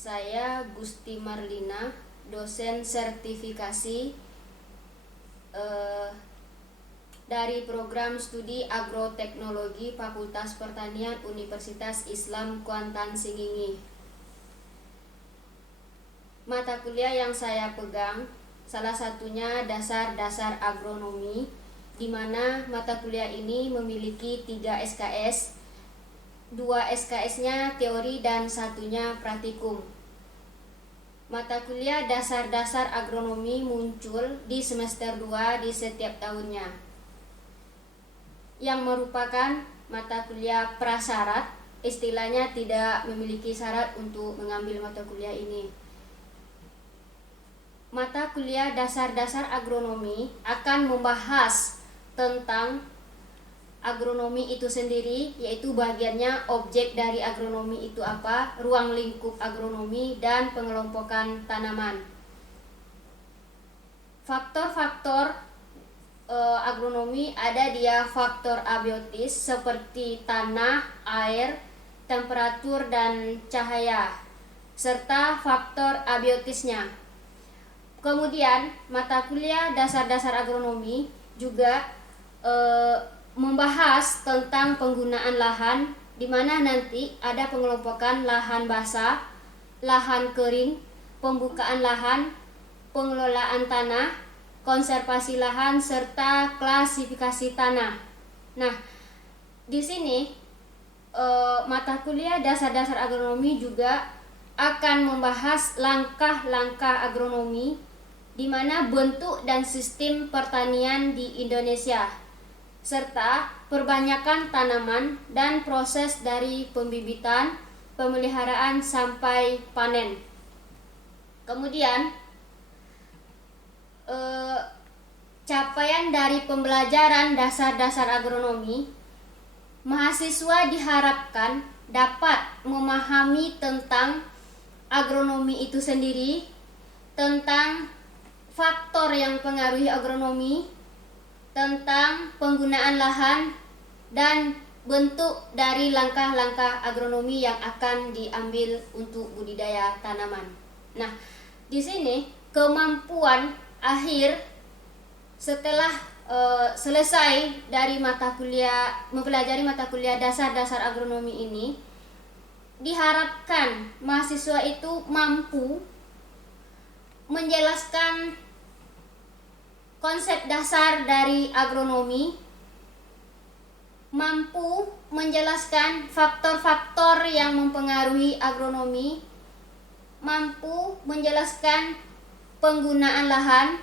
Saya Gusti Marlina, dosen sertifikasi dari program studi agroteknologi Fakultas Pertanian Universitas Islam Kuantan Singingi. Mata kuliah yang saya pegang salah satunya dasar-dasar agronomi, di mana mata kuliah ini memiliki 3 SKS, 2 SKS-nya teori dan satunya praktikum. Mata kuliah dasar-dasar agronomi muncul di semester 2 di setiap tahunnya, yang merupakan mata kuliah prasyarat, istilahnya tidak memiliki syarat untuk mengambil mata kuliah ini. Mata kuliah dasar-dasar agronomi akan membahas tentang agronomi itu sendiri, yaitu bagiannya objek dari agronomi itu apa, ruang lingkup agronomi, dan pengelompokan tanaman. Faktor-faktor agronomi ada dia faktor abiotis seperti tanah, air, temperatur, dan cahaya, serta faktor abiotisnya. Kemudian mata kuliah dasar-dasar agronomi juga membahas tentang penggunaan lahan, di mana nanti ada pengelompokan lahan basah, lahan kering, pembukaan lahan, pengelolaan tanah, konservasi lahan, serta klasifikasi tanah. Nah, di sini mata kuliah dasar-dasar agronomi juga akan membahas langkah-langkah agronomi, di mana bentuk dan sistem pertanian di Indonesia, serta perbanyakan tanaman dan proses dari pembibitan, pemeliharaan sampai panen. Kemudian capaian dari pembelajaran dasar-dasar agronomi, mahasiswa diharapkan dapat memahami tentang agronomi itu sendiri, tentang faktor yang mempengaruhi agronomi, tentang penggunaan lahan, dan bentuk dari langkah-langkah agronomi yang akan diambil untuk budidaya tanaman. Nah, di sini kemampuan akhir setelah selesai dari mempelajari mata kuliah dasar-dasar agronomi ini, diharapkan mahasiswa itu mampu menjelaskan konsep dasar dari agronomi, mampu menjelaskan faktor-faktor yang mempengaruhi agronomi, mampu menjelaskan penggunaan lahan,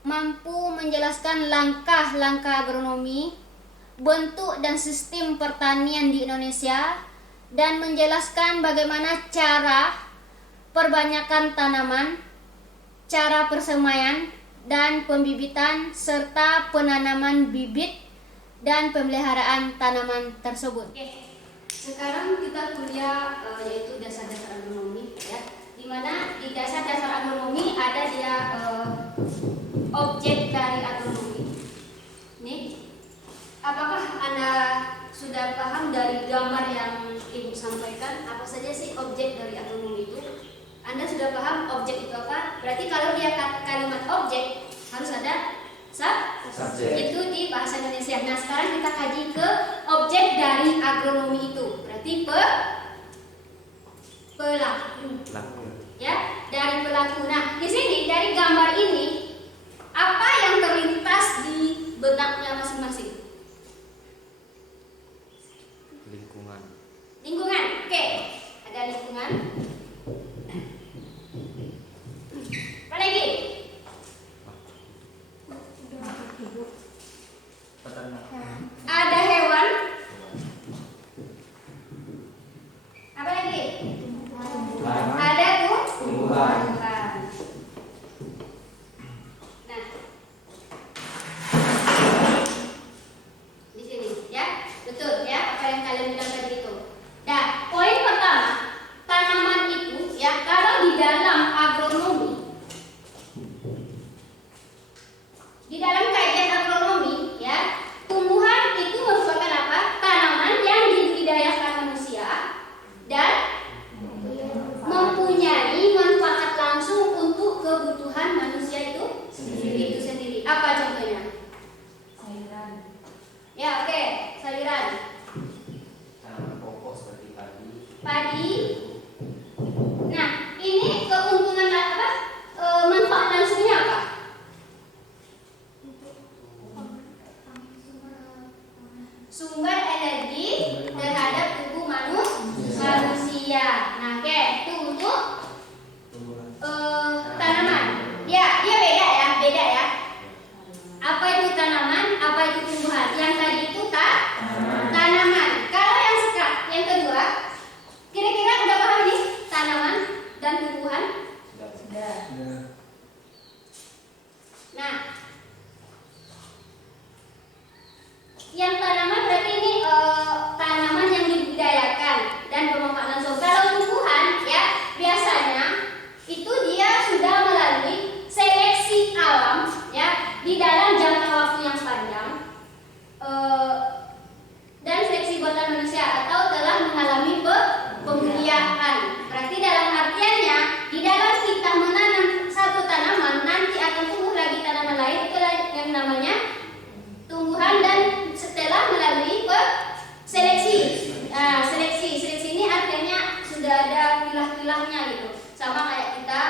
mampu menjelaskan langkah-langkah agronomi, bentuk dan sistem pertanian di Indonesia, dan menjelaskan bagaimana cara perbanyakan tanaman, cara persemaian dan pembibitan, serta penanaman bibit dan pemeliharaan tanaman tersebut. Oke. Sekarang kita kuliah yaitu dasar-dasar agronomi, ya. Di mana di dasar-dasar agronomi ada dia objek dari agronomi. Nih, apakah Anda sudah paham dari gambar yang Ibu sampaikan apa saja sih objek dari agronomi itu? Anda sudah paham objek itu apa? Berarti kalau dia kalimat objek harus ada subjek. Itu di bahasa Indonesia. Nah, sekarang kita kaji ke objek dari agronomi itu. Berarti pelaku. Ya, dari pelaku. Nah, di sini dari gambar ini apa yang terlintas di benaknya masing-masing? Lingkungan. Oke. Ada lingkungan. Apa lagi? Ada hewan. Apa lagi? Ada tumbuhan. Nah, Oke, itu untuk tanaman. Ya, dia beda ya, beda ya. Apa itu tanaman, apa itu tumbuhan? Yang tadi itu tanaman. Kalau yang kedua, kira-kira udah paham nih tanaman dan tumbuhan? Sudah. Nah, yang tanaman berarti ini tanaman yang dibudidayakan dan bermanfaat langsung. Kalau tumbuhan ya biasanya itu dia sudah melalui seleksi alam ya di dalam jangka waktu yang panjang dan seleksi buatan manusia atau telah mengalami pembudidayaan. Berarti dalam artiannya di dalam kita menanam satu tanaman nanti akan tumbuh lagi tanaman lain, itu yang namanya tumbuhan dan setelah melalui seleksi. Nah, seleksi ini artinya sudah ada pilah-pilahnya gitu. Sama kayak kita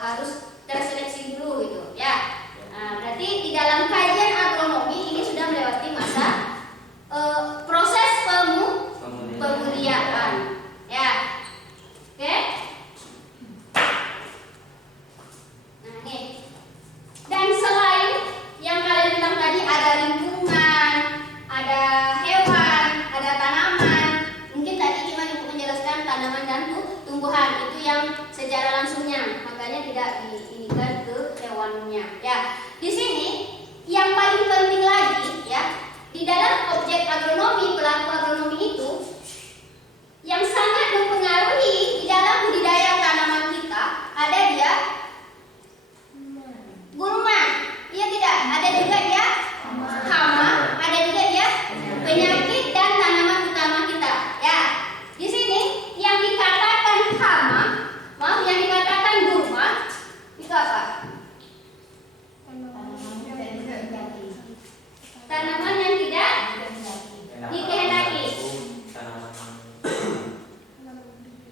harus terseleksi dulu gitu ya. Nah, berarti di dalam kajian agronomi ini sudah melewati masa proses pembudidayaan ya. Oke? Nah, nih. Dan selain yang kalian bilang tadi ada lingkungan, ada hewan, ada tanaman. Mungkin tadi cuma ibu menjelaskan tanaman dan tumbuhan itu yang secara langsungnya, makanya tidak diinikan ke hewannya. Ya, di sini yang paling penting lagi ya di dalam objek agronomi, pelaku agronomi itu yang sangat mempengaruhi di dalam budidaya tanaman kita ada dia gurman. Iya tidak? Ada juga dia hama, ada juga dia penyakit dan tanaman utama kita. Ya, di sini yang dikatakan hama, yang dikatakan gurma itu apa? Tanaman yang tidak dikehendaki.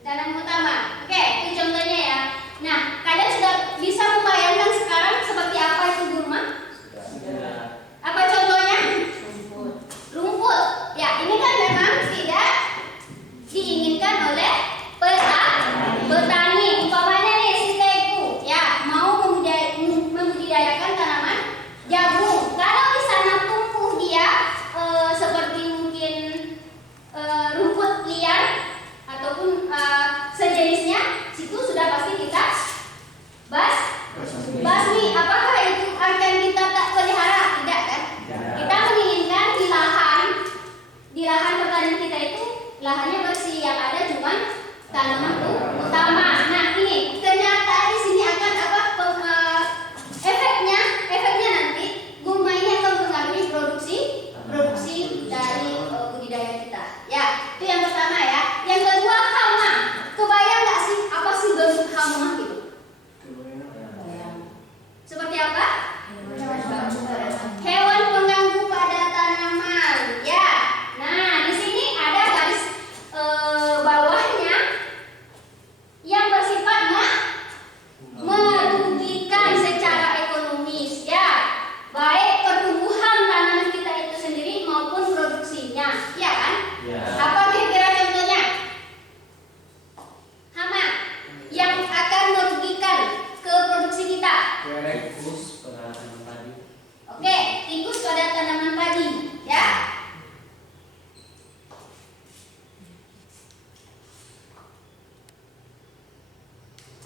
Tanaman utama. Oke, itu contohnya ya. Nah, kalian sudah bisa membayangkan sekarang seperti apa itu gurma? Apa contohnya? Rumput. Ya, ini kan memang tidak diinginkan oleh petani. Umpamanya nih si Teguh, ya mau membudidayakan tanaman jagung. Kalau di sana tumbuh dia seperti mungkin rumput liar ataupun sejenisnya, situ sudah pasti kita basmi. Apakah itu akan kita tak pelihara? Tidak kan? Kita menginginkan di lahan pertanian kita itu lahannya bersih, yang ada cuma tanaman utama. Nah, ini ternyata di sini akan efeknya nanti gurma ini akan mempengaruhi produksi dari budidaya kita. Ya, itu yang pertama ya. Yang kedua hama. Kebayang nggak sih apa sih bentuk hama gitu? Seperti apa? Hewan pengganggu pada tanaman. Ya. Nah, di sini ada garis bawahnya yang bersifat merugikan secara ekonomis ya. Baik pertumbuhan tanaman kita itu sendiri maupun produksinya. Ya kan? Apa kira-kira contohnya? Hama yang akan merugikan ke produksi kita. Tikus pada tanaman padi. Oke, tikus pada tanaman padi, ya.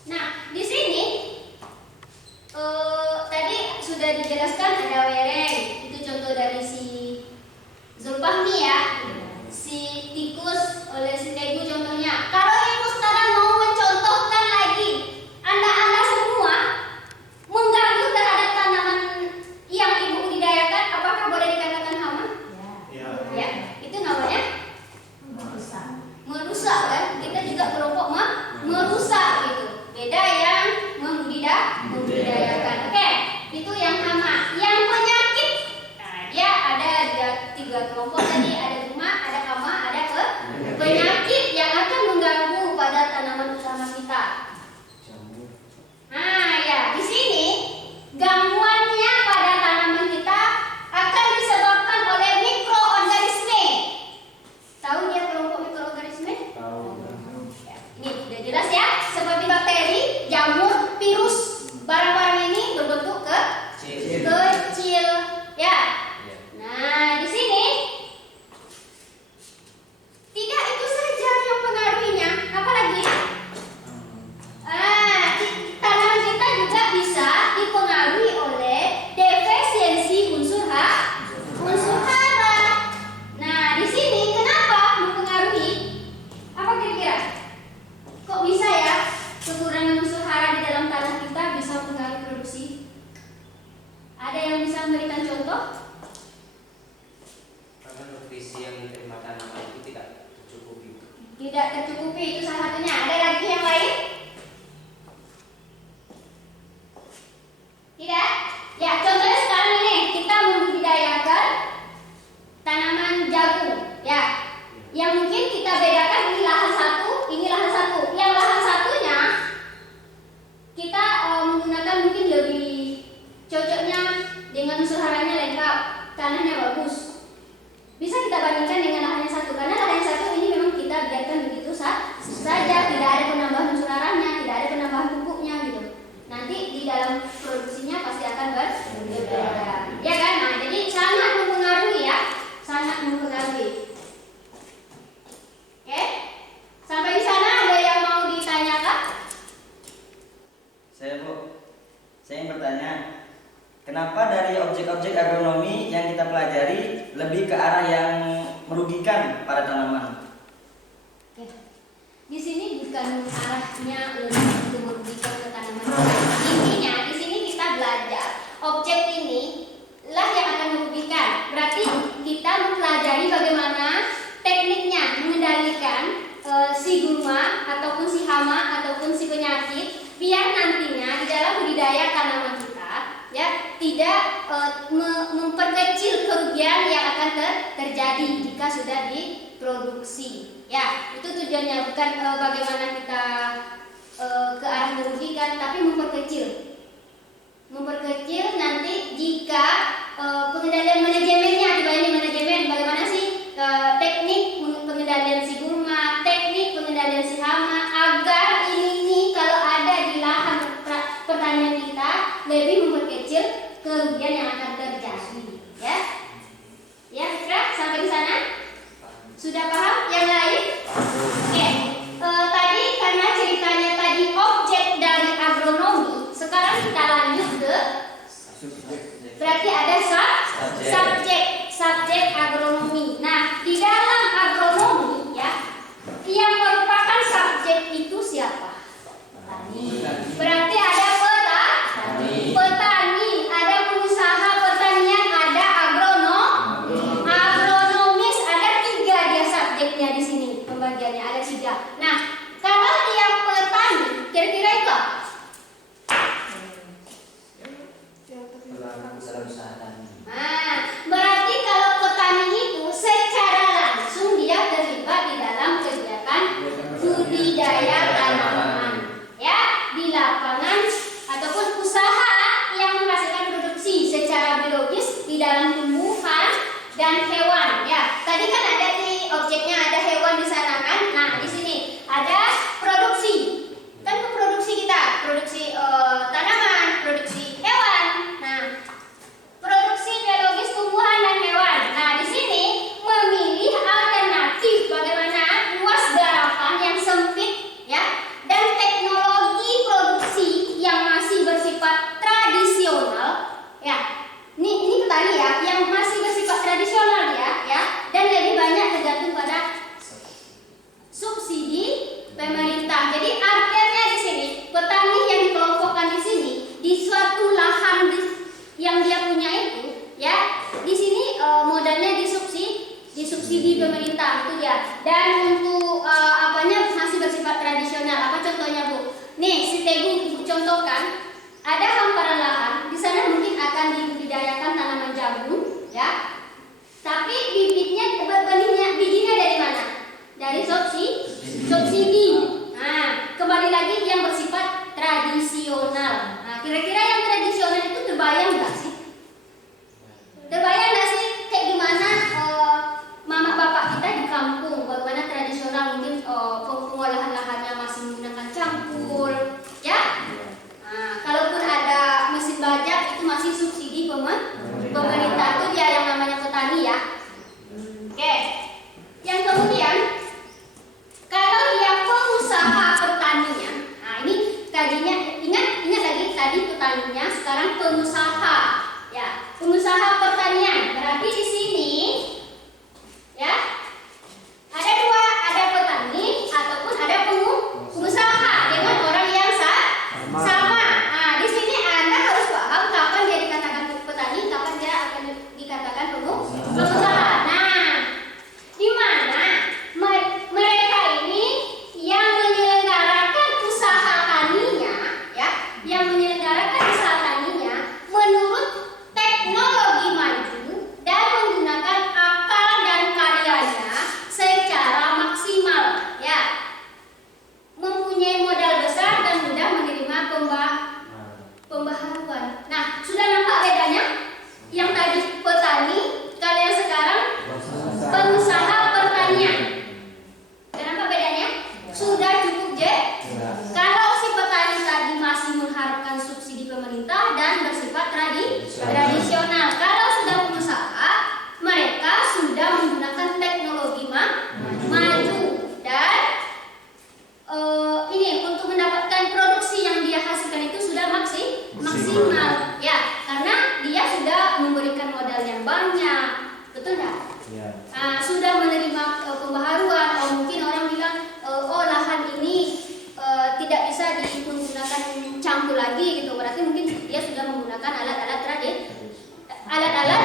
Nah, di sini tadi sudah dijelaskan ada wereng, itu contoh dari si Zulfahmi ya. Si tikus oleh si Teguh contohnya. Kalau ibu sekarang mau mencontohkan lagi, anda semua mengganggu terhadap tanaman yang ibu budidayakan, apakah boleh dikatakan Oke, jelas ya? Seperti bakteri, jamur, virus. Barang-barang ini berbentuk kecil, ya. Nah, di sini tidak itu saja yang mempengaruhinya, apalagi? Tanaman kita juga bisa dipengaruhi oleh defisiensi unsur hara. Nah, di sini kenapa mempengaruhi? Apa kira-kira? Kok bisa ya kekurangan unsur hara di dalam tanah kita bisa mempengaruhi produksi? Ada yang bisa memberikan contoh? Karena nutrisi yang diterima tanaman itu tidak tercukupi. Tidak tercukupi, itu salah satunya. Ada lagi yang lain? Tidak? Ya, contohnya sekarang ini kita membudidayakan tanaman jagung, ya. Yang mungkin kita bedakan ini lahan satu, ini lahan satu. Yang lahan satunya kita menggunakan mungkin lebih cocoknya dengan unsur haranya lengkap, tanahnya bagus. Bisa kita bandingkan dengan lahan yang satu, karena lahan yang satu ini memang kita biarkan begitu saja, tidak ada penambahan unsur haranya, tidak ada penambahan pupuknya gitu. Nanti di dalam produksinya pasti akan berbeda, ya kan? Nah, jadi sangat mempengaruhi ya, sangat mempengaruhi. Oke, sampai di sana ada yang mau ditanyakan? Saya ingin bertanya, kenapa dari objek-objek agronomi yang kita pelajari lebih ke arah yang merugikan pada tanaman? Oke. Di sini bukan arahnya lebih untuk merugikan ke tanaman. Intinya di sini kita belajar objek ini lah yang akan merugikan. Berarti kita mempelajari bagaimana tekniknya mengendalikan si gurma ataupun si hama ataupun si penyakit, biar nantinya di dalam budidaya tanaman kita ya tidak memperkecil kerugian yang akan terjadi jika sudah diproduksi. Ya, itu tujuannya, bukan bagaimana kita ke arah merugikan, tapi memperkecil nanti jika pengendalian manajemennya, dibanding manajemen bagaimana sih teknik pengendalian si gurma, teknik pengendalian si hama, agar ini kalau ada di lahan pertanian kita lebih memperkecil kerugian yang akan terjadi, ya. Ya, kira sampai di sana sudah paham? Yang lain? Oke. Tadi karena ceritanya tadi objek dari agronomi, sekarang kita lanjut ke berarti ada subjek agronomi. Nah, di dalam agronomi ya, yang merupakan subjek itu siapa? Petani. Berarti ada petani, ada pengusaha pertanian, ada agronomis, ada 3 dia subjeknya di sini, pembagiannya ada 3. Nah, kalau dia petani, kira-kira itu apa? Dalam usaha tani. Nah, berarti kalau petani itu secara langsung dia terlibat di dalam kegiatan budidaya tanaman, ya, di lapangan ataupun usaha yang menghasilkan produksi secara biologis di dalam tumbuhan dan hewan. Ya, tadi kan ada di objeknya ada hewan di sana kan? Nah, di sini ada produksi. Kan produksi kita, produksi tanaman, produksi hewan. Nah, produksi biologis tumbuhan dan hewan. Nah, di sini memilih alternatif bagaimana luas garapan yang sempit ya dan teknologi produksi yang masih bersifat tradisional ya. Ini petani ya yang masih bersifat tradisional ya dan lebih banyak tergantung pada subsidi pemerintah. Jadi artinya di sini petani yang dikelompokkan di sini di suatu lahan yang dia punya itu ya, di sini modalnya disubsidi pemerintah itu dia. Dan untuk apanya masih bersifat tradisional. Apa contohnya, Bu? Nih, si Teguh Ibu contohkan. Ada hamparan lahan, di sana mungkin akan dibudidayakan tanaman jagung ya. Tapi bijinya dari mana? Dari subsidi. Nah, kembali lagi yang bersifat tradisional. Nah, kira-kira yang tradisional itu terbayang nggak sih? Terbayang nggak sih kayak gimana mama bapak kita di kampung, bagaimana tradisional mungkin pengolahan lahannya masih menggunakan sudah maksimal ya, karena dia sudah memberikan modal yang banyak, betul nggak? Ya. Sudah menerima pembaharuan. Atau mungkin orang bilang oh lahan ini tidak bisa digunakan campur lagi gitu, berarti mungkin dia sudah menggunakan alat-alat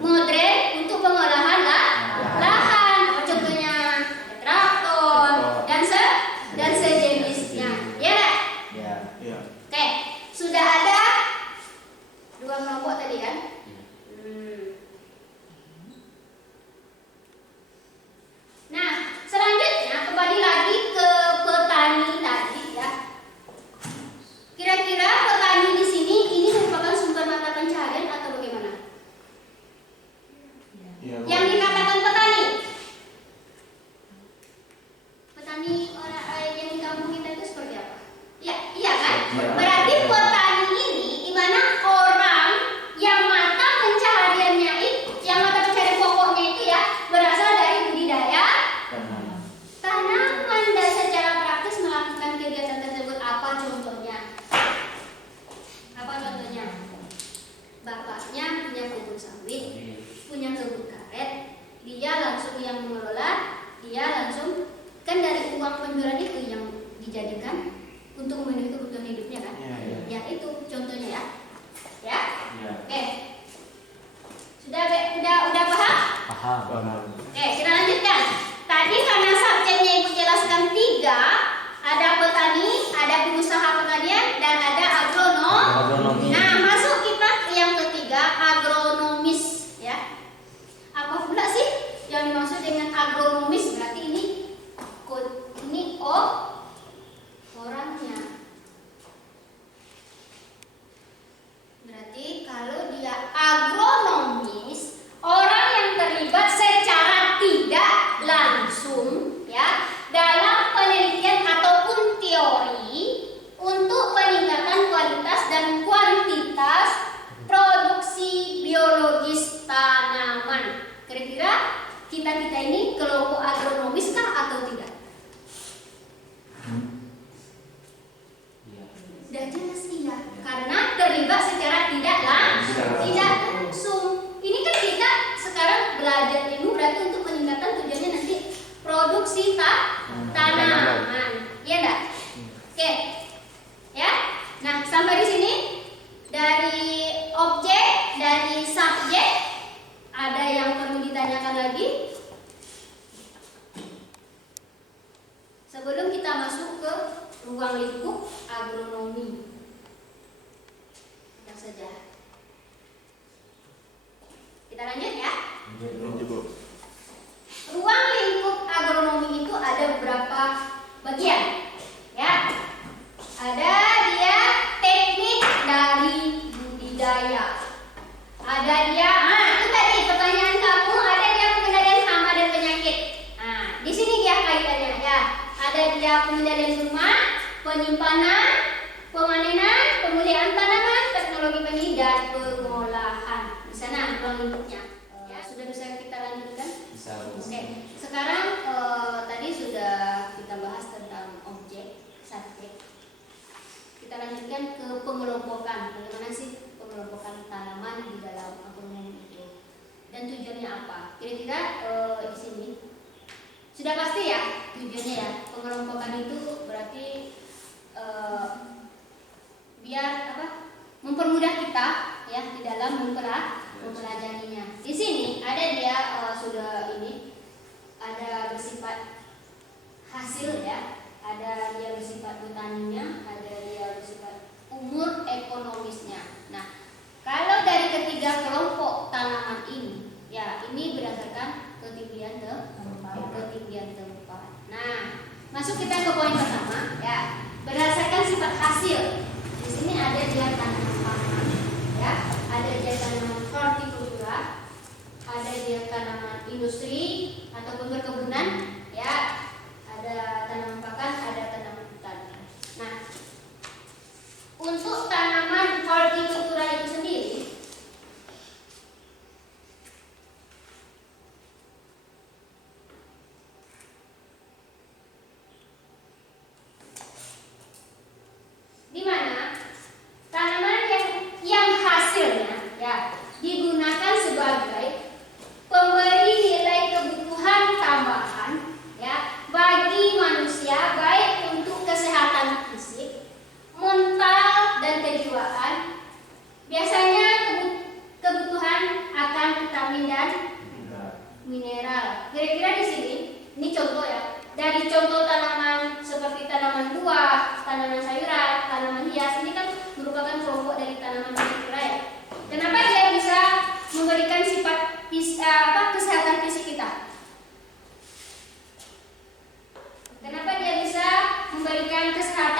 modern untuk pengolahan lahan. Apa contohnya? Traktor dan sejenisnya. Ya nggak? Ya. Oke, sudah ada 2 kelompok tadi kan? Nah, selanjutnya kembali lagi ke petani tadi ya. Kira-kira petani di sini ini merupakan sumber mata pencaharian atau bagaimana? Yang dikatakan petani orang yang di kampung kita itu seperti apa? Ya, iya kan? Berarti petani ini di mana orang yang mata pencahariannya itu, yang mata pencaharian pokoknya itu ya berasal dari budidaya tanaman, dan secara praktis melakukan kegiatan tersebut. Apa contohnya? Bapaknya punya kebun sawit, punya kebun karet, dia langsung yang mengelola, dia langsung kan dari uang penjualan itu yang dijadikan untuk memenuhi kebutuhan hidupnya kan? Ya itu contohnya ya. Ya? Oke. Udah paham? Paham. Oke, kita lanjutkan. Tadi karena subjeknya Ibu jelaskan 3, ada petani, ada pengusaha pertanian, dan ada agronom. Nah, masuk kita ke yang ketiga, agronomis ya. Apa pula sih yang dimaksud dengan agronomis? Berarti ini orangnya. Berarti kalau dia agronomis, orang yang terlibat secara tidak langsung ya dalam penelitian ataupun teori untuk peningkatan kualitas dan kuantitas produksi biologis tanaman. Kira-kira kita ini kelompok agronomis kah atau tidak? Sudah jelas iya, karena terlibat secara tidak langsung. Ini kan kita sekarang belajar ilmu berarti untuk peningkatan tujuannya nanti produksi tanaman, iya enggak? Oke, ya. Nah sampai di sini dari objek, dari subjek, ada yang perlu ditanyakan lagi? Sebelum kita masuk ke ruang lingkup agronomi, kita saja. Kita lanjut ya. Ruang lingkup agronomi itu ada beberapa bagian, ya. Ada dia teknik dari budidaya. Ada dia, itu tadi pertanyaan kamu, ada dia pengendalian hama dan penyakit. Nah, di sini dia kaitannya ya. Ada dia pengendalian rumah, penyimpanan, pemanenan, pemulihan tanaman, teknologi benih dan pengolahan. Di sana ruang lingkupnya. Ya, sudah bisa kita lanjutkan? Bisa. Oke. Sekarang tadi sudah kita bahas tentang objek, subjek. Kita lanjutkan ke pengelompokan. Bagaimana sih pengelompokan tanaman di dalam agronomi itu? Dan tujuannya apa? Kira-kira di sini sudah pasti ya tujuannya ya. Pengelompokan itu berarti biar apa? Mempermudah kita ya di dalam mempelajarinya. Di sini ada dia sudah ini ada bersifat hasil ya, ada dia bersifat petaninya, ada dia bersifat umur ekonomisnya. Nah, kalau dari ketiga kelompok tanaman ini, ya ini berdasarkan ketinggian tempat. Nah, masuk kita ke poin pertama, ya berdasarkan sifat hasil. Di sini ada dia tanaman pangan, ya, ada dia tanaman hortikultura, ada dia tanaman industri ataupun perkebunan, ya, ada tanaman pakan, ada tanaman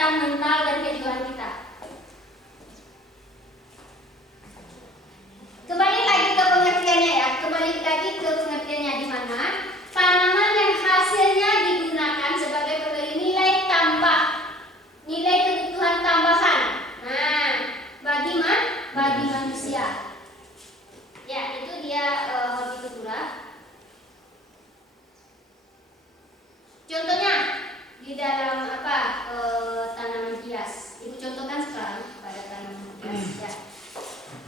kesehatan mental dan kejiwaan kita. Kembali lagi ke pengertiannya ya, kembali lagi ke pengertiannya di mana tanaman yang hasilnya digunakan sebagai pemberi nilai tambah, nilai kebutuhan tambahan. Nah, bagi manusia. Ya, itu dia hortikultura. Contohnya di dalam tanaman hias. Ibu contohkan sekarang pada tanaman hias. Ya.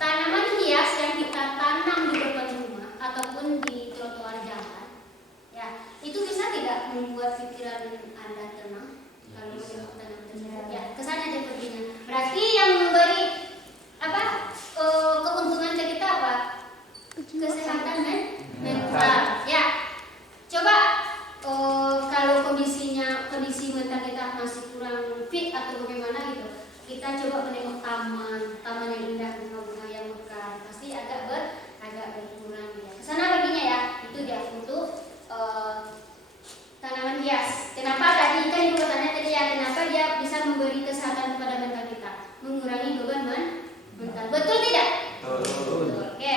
Tanaman hias yang kita tanam di depan rumah ataupun di trotoar jalan, ya itu bisa tidak membuat pikiran Anda tenang kalau menengok tanaman tersebut. Ya, kesannya sepertinya. Berarti yang memberi keuntungan ke kita apa? Kesehatan mental. Ya, coba kalau kondisi mental kita masih kurang fit atau bagaimana gitu, kita coba menengok taman yang indah, bunga-bunga yang mekar, pasti agak berkurang ya. Kesana baginya ya, itu dia untuk tanaman hias. Kenapa tadi kan ibu bertanya tadi ya, kenapa dia bisa memberi kesehatan kepada mental kita, mengurangi beban mental, betul tidak? Betul. Oke.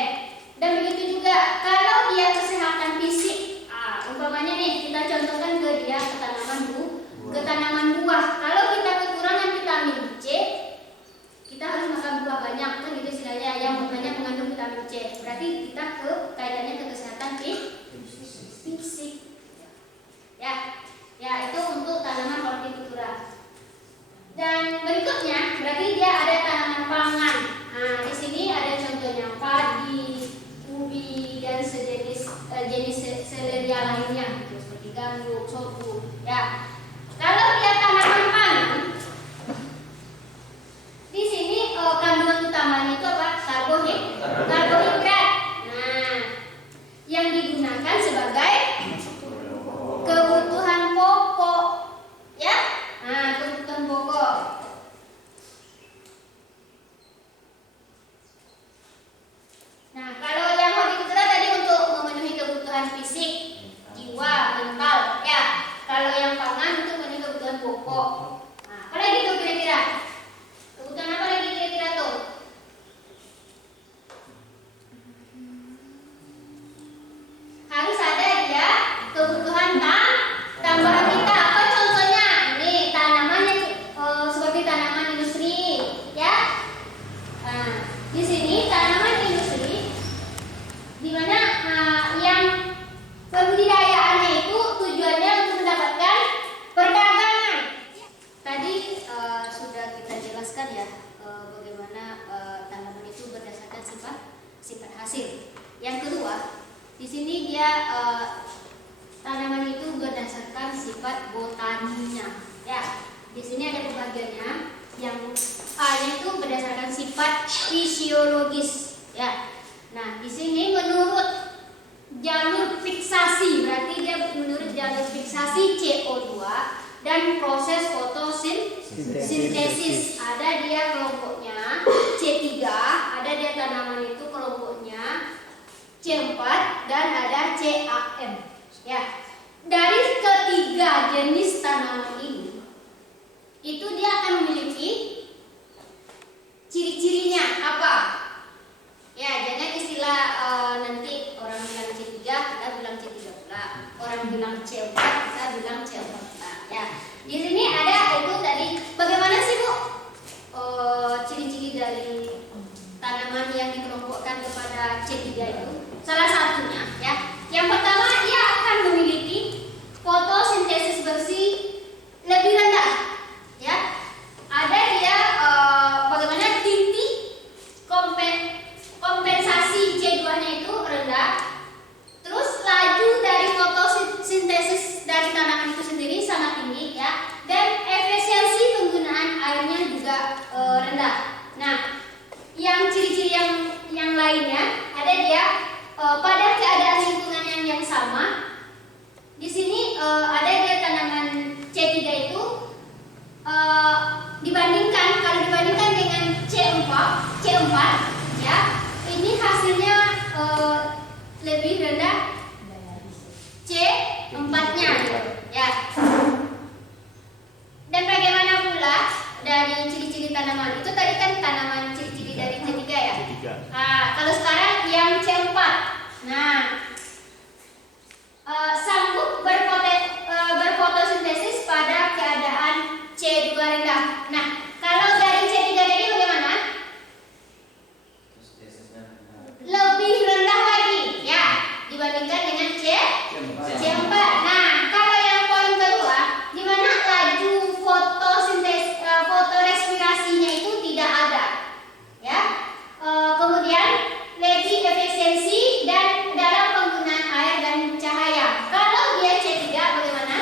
Dan begitu juga kalau dia kesehatan fisik, umpamanya nih kita contohkan ke dia ke tanaman buah. Kalau kita kekurangan vitamin C, kita harus makan buah banyak kan gitu istilahnya, yang banyak mengandung vitamin C. Berarti kita kaitannya ke kesehatan fisik. Ya itu untuk tanaman hortikultura. Dan berikutnya berarti dia ada tanaman pangan. Nah, di sini ada contohnya padi, ubi dan jenis seleria lainnya gitu, seperti gandum, sorghum. Ya. Kalau dia tanaman pangan, di sini kandungan utamanya itu apa? Karbohidrat. Nah, yang digunakan sebagai kebutuhan pokok, ya. Nah, kebutuhan pokok. Nah, kalau yang hortikultura tadi untuk memenuhi kebutuhan fisik, jiwa, mental, ya. Kalau yang pangan untuk memenuhi kebutuhan pokok. Nah, apa lagi tuh kira-kira? Kebutuhan apa lagi kira-kira tuh? Harus ada dia kebutuhan tambahan kita. Apa contohnya? Ini tanaman yang seperti tanaman industri, ya. Nah, di sini tanaman industri di mana yang pembudidayaannya itu tujuannya untuk mendapatkan perdagangan. Tadi sudah kita jelaskan ya bagaimana tanaman itu berdasarkan sifat hasil. Yang kedua, di sini dia tanaman itu berdasarkan sifat botaninya. Ya, di sini ada pembagiannya. Yang A-nya itu berdasarkan sifat fisiologis. Ya, nah di sini menurut jalur fiksasi, berarti dia menurut jalur fiksasi CO2 dan proses fotosintesis. Ada dia kelompoknya C3, ada dia tanaman itu kelompoknya C4 dan ada CAM. Ya, dari ketiga jenis tanaman ini, itu dia akan memiliki ciri-cirinya apa? Ya, jangan istilah nanti orang bilang C3, kita bilang C3 pula. Orang bilang C4, kita bilang C4 pula. Ya, di sini ada itu tadi. Bagaimana sih Bu ciri-ciri dari tanaman yang dikelompokkan kepada C3 itu? Salah satunya, ya. Yang pertama, dia akan memiliki fotosintesis bersih lebih rendah. Ya, ada dia bagaimana titik kompensasi C2-nya itu rendah. Terus laju dari fotosintesis dari tanaman itu sendiri sangat tinggi, ya. Dan efisiensi penggunaan airnya juga rendah. Nah, yang ciri-ciri yang lainnya ada dia pada keadaan lingkungan yang sama. Di sini ada dia tanaman C3 itu dibandingkan dengan C4, ya, ini hasilnya lebih rendah C4-nya, ya. Dan bagaimana pula dari ciri-ciri tanaman itu tadi kan tanaman ciri-ciri dari C3 ya. Nah, kalau sekarang yang C4. Nah, sanggup berfotosintesis pada keadaan C2 rendah. Nah, kalau dari C3 tadi bagaimana? Lebih rendah lagi ya dibandingkan dengan C4. Nah, kalau yang poin kedua, di mana laju fotorespirasinya itu tidak ada, ya. Kemudian lebih efisiensi dan dalam penggunaan air dan cahaya. Kalau dia C3 bagaimana?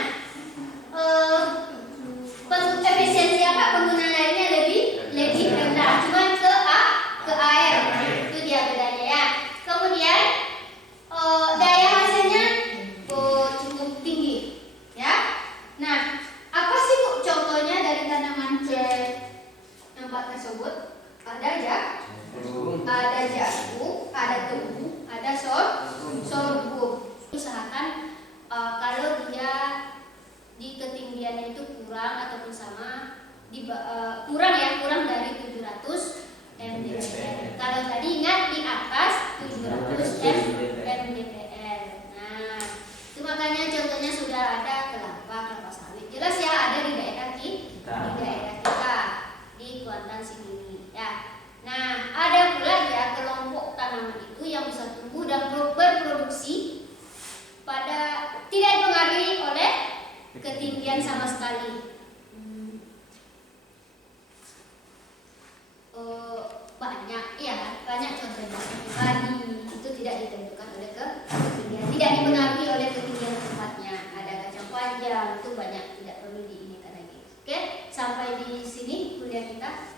Efisiensi apa? Penggunaan airnya lebih rendah, cuma ke air. Itu dia bedanya ya. Kemudian daya hasilnya cukup tinggi, ya. Nah, apa sih Bu contohnya dari tanaman C4 tersebut? Ada jagung, ada tebu, ada sorghum. Usahakan kalau dia di ketinggiannya itu kurang ataupun sama kurang dari 700 mdpl. Kalau tadi ingat di atas 700 mdpl. Nah, itu makanya contohnya sudah ada kelapa sawit. Jelas ya ada di daerah kita di Kuantan sini ya. Nah, ada pula ya kelompok tanaman itu yang bisa tumbuh dan berproduksi pada tidak dipengaruhi oleh ketinggian sama sekali. Banyak contohnya. Padi itu tidak ditentukan oleh ketinggian, tidak dipengaruhi oleh ketinggian tempatnya. Ada kacang panjang itu banyak, tidak perlu diinikan lagi. Oke, sampai di sini kuliah kita.